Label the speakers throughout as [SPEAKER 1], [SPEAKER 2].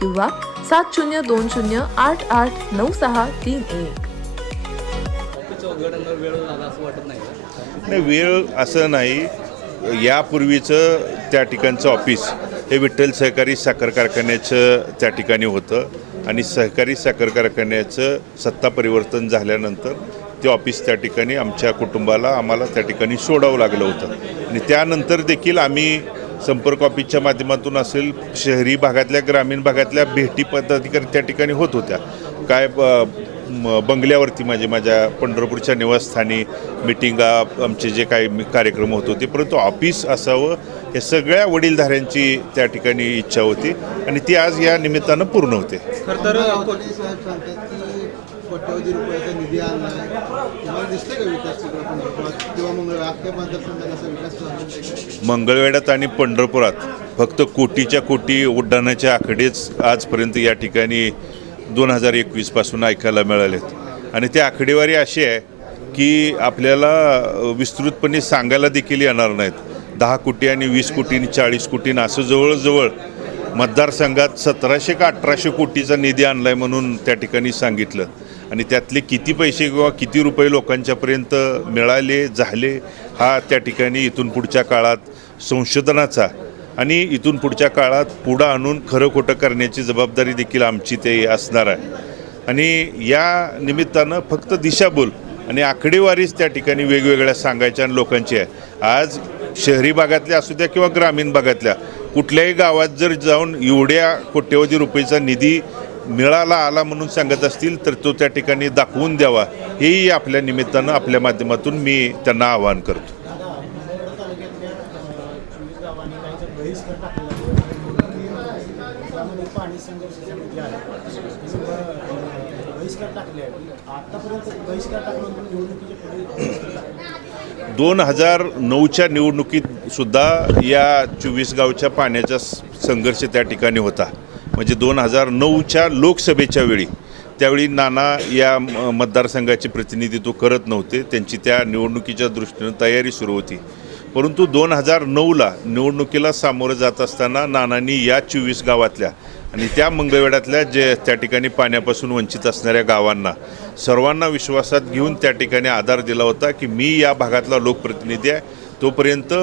[SPEAKER 1] किंवा सात शून्य दोन शून्य आठ आठ नऊ सहा तीन एक.
[SPEAKER 2] नाही वेळ असं नाही. यापूर्वीचं त्या ठिकाणचं ऑफिस हे विठ्ठल सहकारी साखर कारखान्याचं त्या ठिकाणी होतं आणि सहकारी साखर कारखान्याचं सत्ता परिवर्तन झाल्यानंतर ते ऑफिस त्या ठिकाणी आमच्या कुटुंबाला आम्हाला त्या ठिकाणी सोडावं लागलं होतं. आणि त्यानंतर देखील आम्ही संपर्क ऑफिसच्या माध्यमातून असेल शहरी भागातल्या ग्रामीण भागातल्या भेटी पद्धती त्या ठिकाणी होत होत्या. काय ब- बंगल्यावरती माझे माझ्या पंढरपूरच्या निवासस्थानी मिटिंगा आमचे जे काही कार्यक्रम होत होते परंतु ऑफिस असावं हे सगळ्या वडीलधाऱ्यांची त्या ठिकाणी इच्छा होती आणि ती आज या निमित्तानं पूर्ण होते.
[SPEAKER 3] कोट्यवधी रुपयाचा निधी आणलाय. तुम्हाला दिसतंय का विकास पंढरपुरात किंवा मग अख्ख्या मतदारसंघात असा विकास
[SPEAKER 2] मंगळवेढ्यात आणि पंढरपुरात फक्त कोटीच्या कोटी उड्डाणाचे आकडेच आजपर्यंत या ठिकाणी दोन हजार एकवीसपासून ऐकायला मिळालेत. आणि ती आकडेवारी अशी आहे की आपल्याला विस्तृतपणे सांगायला देखील येणार नाहीत. दहा कोटी आणि वीस कोटी आणि चाळीस कोटी असं जवळजवळ मतदारसंघात सतराशे का अठराशे कोटीचा निधी आणलाय म्हणून त्या ठिकाणी सांगितलं. आणि त्यातले किती पैसे किंवा किती रुपये लोकांच्यापर्यंत मिळाले झाले हा त्या ठिकाणी इथून पुढच्या काळात संशोधनाचा आणि इथून पुढच्या काळात पुढं आणून खरं खोटं करण्याची जबाबदारी देखील आमची ते असणार आहे. आणि या निमित्तानं फक्त दिशाभूल आणि आकडेवारीच त्या ठिकाणी वेगवेगळ्या सांगायच्या आणि लोकांची आहे. आज शहरी भागातल्या असू द्या किंवा ग्रामीण भागातल्या कुठल्याही गावात जर जाऊन एवढ्या कोट्यवधी रुपयेचा निधी मिळाला आला म्हणून सांगत असतील तर तो त्या ठिकाणी दाखवून द्यावा. हेही आपल्या निमित्तानं आपल्या माध्यमातून मी त्यांना आवाहन करतो. दोन हजार नऊच्या निवडणुकीत सुद्धा या चोवीस गावच्या पाण्याचा संघर्ष त्या ठिकाणी होता. म्हणजे दोन हजार नऊच्या लोकसभेच्या वेळी त्यावेळी नाना या मतदारसंघाचे प्रतिनिधित्व करत नव्हते. त्यांची त्या निवडणुकीच्या दृष्टीनं तयारी सुरू होती. परंतु दोन हजार नऊला निवडणुकीला सामोरं जात असताना नानांनी या चोवीस गावातल्या आणि त्या मंगळवेढ्यातल्या जे त्या ठिकाणी पाण्यापासून वंचित असणाऱ्या गावांना सर्वांना विश्वासात घेऊन त्या ठिकाणी आधार दिला होता की मी या भागातला लोकप्रतिनिधी आहे. तोपर्यंत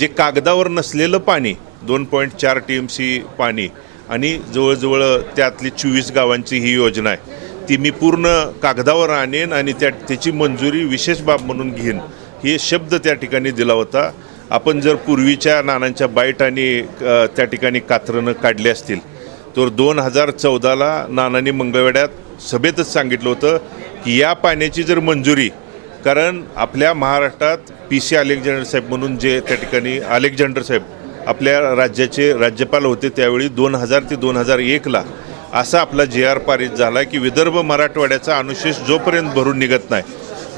[SPEAKER 2] जे कागदावर नसलेलं पाणी दोन पॉईंट चार टी एम सी पाणी आणि जवळजवळ त्यातली चोवीस गावांची ही योजना आहे. ती मी पूर्ण कागदावर आणेन आणि त्या त्याची मंजुरी विशेष बाब म्हणून घेईन. हे शब्द त्या ठिकाणी दिला होता. आपण जर पूर्वीच्या नानांच्या बाईट आणि त्या ठिकाणी कात्रणं काढली असतील तर दोन हजार चौदाला नानांनी मंगळवेड्यात सभेतच सांगितलं होतं की या पाण्याची जर मंजुरी कारण आपल्या महाराष्ट्रात पी सी अलेक्झांडर साहेब म्हणून जे त्या ठिकाणी अलेक्झांडर साहेब आपल्या राज्याचे राज्यपाल होते त्यावेळी दोन हजार ते दोन हजार एकला. असा आपला जे आर पारित झाला की विदर्भ मराठवाड्याचा अनुशेष जोपर्यंत भरून निघत नाही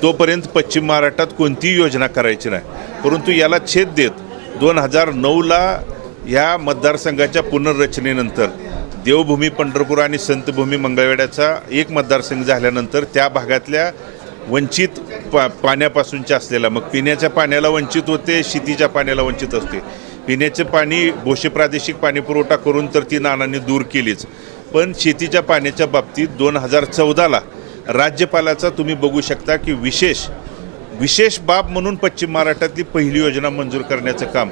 [SPEAKER 2] तोपर्यंत पश्चिम महाराष्ट्रात कोणतीही योजना करायची नाही. परंतु याला छेद देत दोन हजार नऊला ह्या मतदारसंघाच्या पुनर्रचनेनंतर देवभूमी पंढरपूर आणि संतभूमी मंगळवेड्याचा एक मतदारसंघ झाल्यानंतर त्या भागातल्या वंचित पा पाण्यापासूनच्या असलेला मग पिण्याच्या पाण्याला वंचित होते शेतीच्या पाण्याला वंचित असते. पिण्याचं पाणी भोशी प्रादेशिक पाणीपुरवठा करून तर ती नानांनी दूर केलीच. पण शेतीच्या पाण्याच्या बाबतीत दोन हजार चौदाला राज्यपालाचा तुम्ही बघू शकता की विशेष विशेष बाब म्हणून पश्चिम महाराष्ट्रातली पहिली योजना मंजूर करण्याचं काम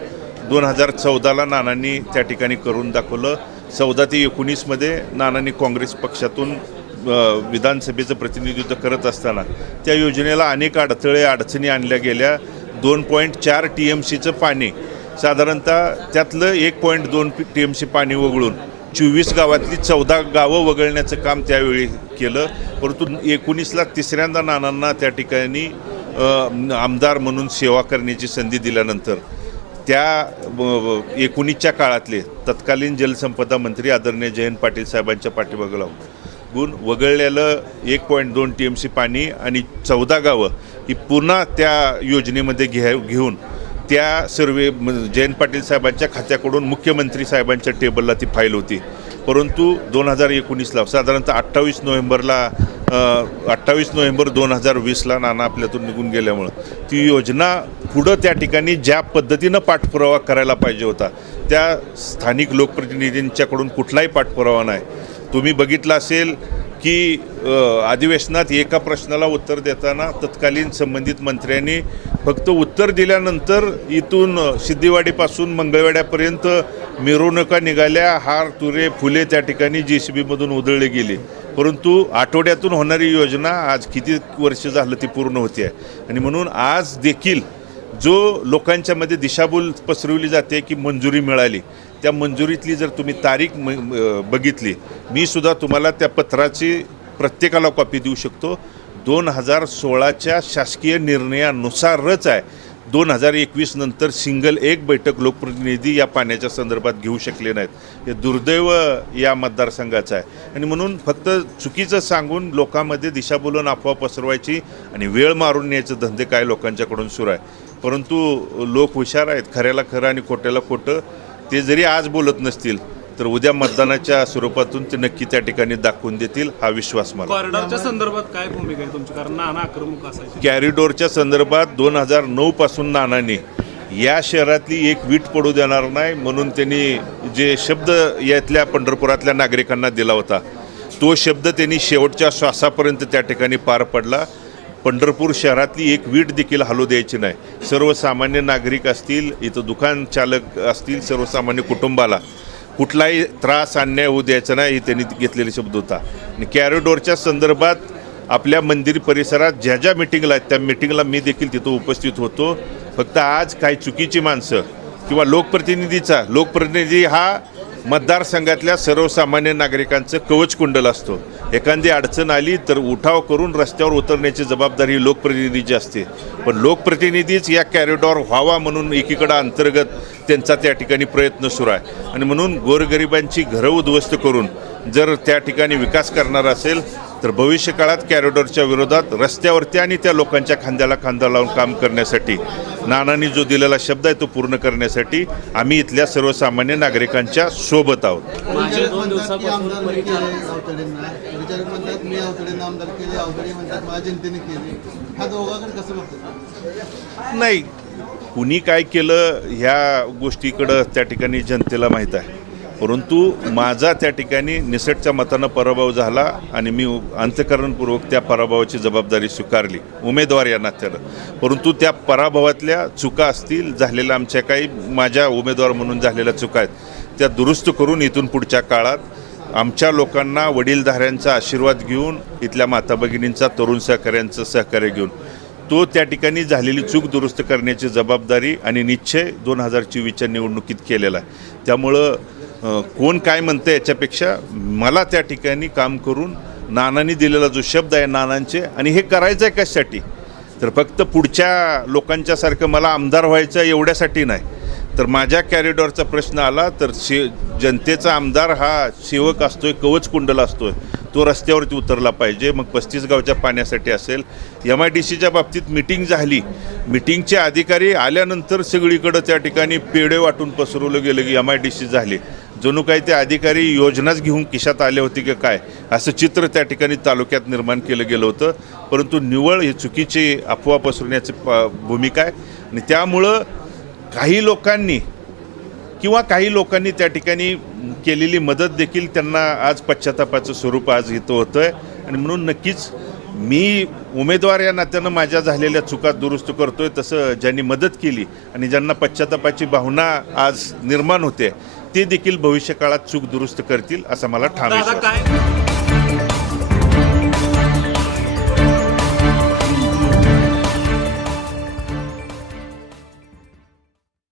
[SPEAKER 2] दोन हजार चौदाला नानांनी त्या ठिकाणी करून दाखवलं. चौदा ते एकोणीसमध्ये नानांनी काँग्रेस पक्षातून विधानसभेचं प्रतिनिधित्व करत असताना त्या योजनेला अनेक अडथळे अडचणी आणल्या गेल्या. दोन पॉईंट चार टी एम सीचं पाणी साधारणतः त्यातलं एक पॉईंट दोन टी एम सी पाणी वगळून चोवीस गावातली चौदा गावं वगळण्याचं काम त्यावेळी केलं. परंतु एकोणीसला तिसऱ्यांदा नानांना त्या ठिकाणी आमदार म्हणून सेवा करण्याची संधी दिल्यानंतर त्या एकोणीसच्या काळातले तत्कालीन जलसंपदा मंत्री आदरणीय जयंत पाटील साहेबांच्या पाठीमागं लावून गुण वगळलेलं एक पॉईंट दोन टी एम सी पाणी आणि चौदा गावं ही पुन्हा त्या योजनेमध्ये घ्या घेऊन त्या सर्वे जयंत पाटील साहेबांच्या खात्याकडून मुख्यमंत्री साहेबांच्या टेबलला ती फाईल होती. परंतु दोन हजार एकोणीसला साधारणतः अठ्ठावीस नोव्हेंबरला अठ्ठावीस नोव्हेंबर दोन हजार वीसला नाना आपल्यातून निघून गेल्यामुळं ती योजना पुढं त्या ठिकाणी ज्या पद्धतीनं पाठपुरावा करायला पाहिजे होता त्या स्थानिक लोकप्रतिनिधींच्याकडून कुठलाही पाठपुरावा नाही. तुम्ही बघितलं असेल की अधिवेशनात एका प्रश्नाला उत्तर देताना तत्कालीन संबंधित मंत्र्यांनी फक्त उत्तर दिल्यानंतर इथून सिद्धिवाडीपासून मंगळवाड्यापर्यंत मिरवणुका निघाल्या हार तुरे फुले त्या ठिकाणी जे सी बीमधून उधळले गेले. परंतु आठवड्यातून होणारी योजना आज किती वर्ष झालं ती पूर्ण होती आहे आणि म्हणून आज देखील जो लोकांच्यामध्ये दिशाभूल पसरवली जाते की मंजुरी मिळाली त्या मंजुरीतली जर तुम्ही तारीख म म- बघितली मी सुद्धा तुम्हाला त्या पत्राची प्रत्येकाला कॉपी देऊ शकतो. दोन हजार सोळाच्या शासकीय निर्णयानुसारच आहे. दोन हजार एकवीस नंतर सिंगल एक बैठक लोकप्रतिनिधी या पाण्याच्या संदर्भात घेऊ शकले नाहीत. हे दुर्दैव या मतदारसंघाचं आहे. आणि म्हणून फक्त चुकीचं सांगून लोकांमध्ये दिशाभूलन अफवा पसरवायची आणि वेळ मारून न्यायचं धंदे काय लोकांच्याकडून सुरू आहे. परंतु लोक हुशार आहेत खऱ्याला खरं आणि खोट्याला खोटं ते जरी आज बोलत नसतील तर उद्या मतदानाच्या स्वरूपातून ते नक्की त्या ठिकाणी दाखवून देतील हा विश्वास मला.
[SPEAKER 4] कॉरिडॉरच्या संदर्भात काय भूमिका आहे तुमची? कारण नाना आक्रमक असायचे.
[SPEAKER 2] कॅरिडोरच्या संदर्भात दोन हजार नऊ पासून नानांनी या शहरातली एक वीट पडू देणार नाही म्हणून त्यांनी जे शब्द यातल्या पंढरपुरातल्या नागरिकांना दिला होता तो शब्द त्यांनी शेवटच्या श्वासापर्यंत त्या ठिकाणी पार पडला. पंढरपूर शहरातली एक वीट देखील हलू द्यायची नाही. सर्वसामान्य नागरिक असतील इथं दुकान चालक असतील सर्वसामान्य कुटुंबाला कुठलाही त्रास अन्याय होऊ द्यायचा नाही हे त्यांनी घेतलेला शब्द होता. आणि कॅरिडोरच्या संदर्भात आपल्या मंदिर परिसरात ज्या ज्या मिटिंगला आहेत त्या मिटिंगला मी देखील तिथं उपस्थित होतो. फक्त आज काही चुकीची माणसं किंवा लोकप्रतिनिधीचा लोकप्रतिनिधी हा मतदारसंघातल्या सर्वसामान्य नागरिकांचं कवच कुंडल असतो. एखादी अडचण आली तर उठाव करून रस्त्यावर उतरण्याची जबाबदारी लोकप्रतिनिधीची असते. पण लोकप्रतिनिधीच या कॅरिडॉर व्हावा म्हणून एकीकडं अंतर्गत त्यांचा त्या ठिकाणी प्रयत्न सुरू आहे. आणि म्हणून गोरगरिबांची घरं उद्ध्वस्त करून जर त्या ठिकाणी विकास करणार असेल तर भविष्यकाळात कॅरिडॉरच्या विरोधात रस्त्यावरती आणि त्या लोकांच्या खांद्याला खांदा लावून काम करण्यासाठी नानांनी जो दिलेला शब्द आहे तो पूर्ण करण्यासाठी आम्ही इथल्या सर्वसामान्य नागरिकांच्या सोबत आहोत. नाही कुणी काय केलं ह्या गोष्टीकडं त्या ठिकाणी जनतेला माहीत आहे. परंतु माझा त्या ठिकाणी निसटच्या मतानं पराभव झाला आणि मी अंतकरणपूर्वक त्या पराभवाची जबाबदारी स्वीकारली. उमेदवार या नात्यानं. परंतु त्या पराभवातल्या चुका असतील झालेल्या आमच्या काही माझ्या उमेदवार म्हणून झालेल्या चुका आहेत त्या दुरुस्त करून इथून पुढच्या काळात आमच्या लोकांना वडीलधाऱ्यांचा आशीर्वाद घेऊन इथल्या माता भगिनींचा तरुण सहकाऱ्यांचं सहकार्य घेऊन तो त्या ठिकाणी झालेली चूक दुरुस्त करण्याची जबाबदारी आणि निश्चय दोन हजार चोवीसच्या निवडणुकीत केलेला आहे. त्यामुळं कोण काय म्हणतं याच्यापेक्षा मला त्या ठिकाणी काम करून नानांनी दिलेला जो शब्द आहे नानांचे आणि हे करायचं आहे कशासाठी? तर फक्त पुढच्या लोकांच्यासारखं मला आमदार व्हायचं एवढ्यासाठी नाही. तर माझ्या कॅरिडॉरचा प्रश्न आला तर शे जनतेचा आमदार हा सेवक असतोय कवच कुंडल असतोय तो रस्त्यावरती उतरला पाहिजे. मग पस्तीस गावच्या पाण्यासाठी असेल. एम आय डी सीच्या बाबतीत मिटिंग झाली. मिटिंगचे अधिकारी आल्यानंतर सगळीकडं त्या ठिकाणी पेढे वाटून पसरवलं गेलं की एम आय डी सी झाली. जणू काही ते अधिकारी योजनाच घेऊन खिशात आले होते की काय असं चित्र त्या ठिकाणी तालुक्यात निर्माण केलं गेलं होतं. परंतु निवळ ही चुकीची अफवा पसरवण्याची प- भूमिका आहे. आणि त्यामुळं काही लोकांनी किंवा काही लोकांनी त्या ठिकाणी केलेली मदत देखील त्यांना आज पश्चातापाचं स्वरूप आज इथं होतं आहे आणि म्हणून नक्कीच मी उमेदवार या नात्यानं माझ्या झालेल्या चुका दुरुस्त करतोय तसं ज्यांनी मदत केली आणि ज्यांना पश्चातापाची भावना आज निर्माण होते ते देखील भविष्यकाळात चूक दुरुस्त करतील असा मला ठाम